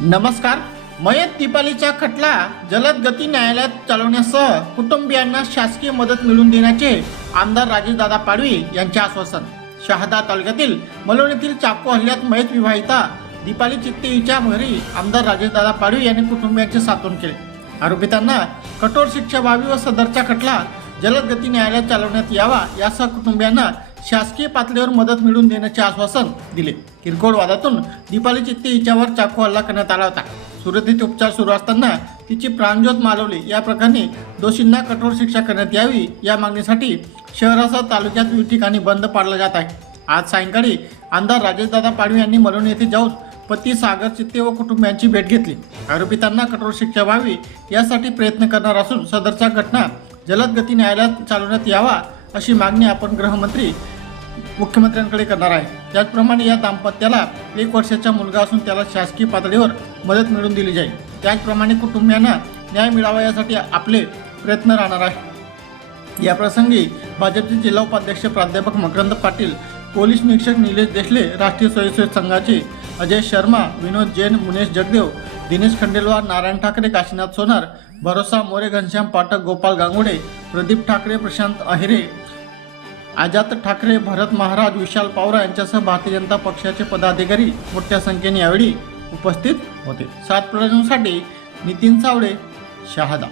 नमस्कार मयत दीपालीचा खटला जलद गती न्यायालयात चालवण्यासह कुटुंबियांना शासकीय मदत मिळवून देण्याचे आमदार राजेशदादा पाडवी यांचे आश्वासन. शहादा तालुक्यातील मलवणीतील चाकू हल्ल्यात मयत विवाहिता दीपाली चित्ते हिच्या घरी आमदार राजेशदादा पाडवी यांनी कुटुंबियांचे सांत्वन केले. आरोपितांना कठोर शिक्षा व्हावी व सदरचा खटला जलद गती न्यायालयात चालवण्यात यावा यासह कुटुंबियांना शासकीय पातळीवर मदत मिळवून देण्याचे आश्वासन दिले. किरकोळ वादातून दीपाली चित्ते हिच्यावर चाकू हल्ला करण्यात आला होता. सुरत येथे उपचार सुरू असताना तिची प्राणज्योत मालवली या प्रकरणी दोषींना कठोर शिक्षा करण्यात यावी या मागणीसाठी शहरासह तालुक्यात विविध ठिकाणी बंद पाडला जात आहे. आज सायंकाळी आमदार राजेशदादा पाडवी यांनी मलोण येथे जाऊन पती सागर चित्ते व कुटुंबियांची भेट घेतली. आरोपितांना कठोर शिक्षा व्हावी यासाठी प्रयत्न करणार असून सदरच्या घटना जलद गती न्यायालयात चालवण्यात यावा अशी मागणी आपण गृहमंत्री मुख्यमंत्र्यांकडे करणार आहे. त्याचप्रमाणे या दाम्पत्याला एक वर्षाचा मुलगा असून त्याला शासकीय पातळीवर मदत मिळवून दिली जाईल. त्याचप्रमाणे कुटुंबियांना न्याय मिळावा यासाठी आपले प्रयत्न राहणार आहे. याप्रसंगी भाजपचे जिल्हा उपाध्यक्ष प्राध्यापक मकरंद पाटील पोलीस निरीक्षक निलेश देशले राष्ट्रीय स्वयंसेवक संघाचे अजय शर्मा विनोद जैन मुनेश जगदेव दिनेश खंडेलवार नारायण ठाकरे काशीनाथ सोनार भरोसा मोरे घनश्याम पाठक गोपाल गांगुडे प्रदीप ठाकरे प्रशांत अहिरे आजात ठाकरे भरत महाराज विशाल पावरा यांच्यासह भारतीय जनता पक्षाचे पदाधिकारी मोठ्या संख्येने यावेळी उपस्थित होते. सात प्रयोजनासाठी नितीन सावळे शहादा.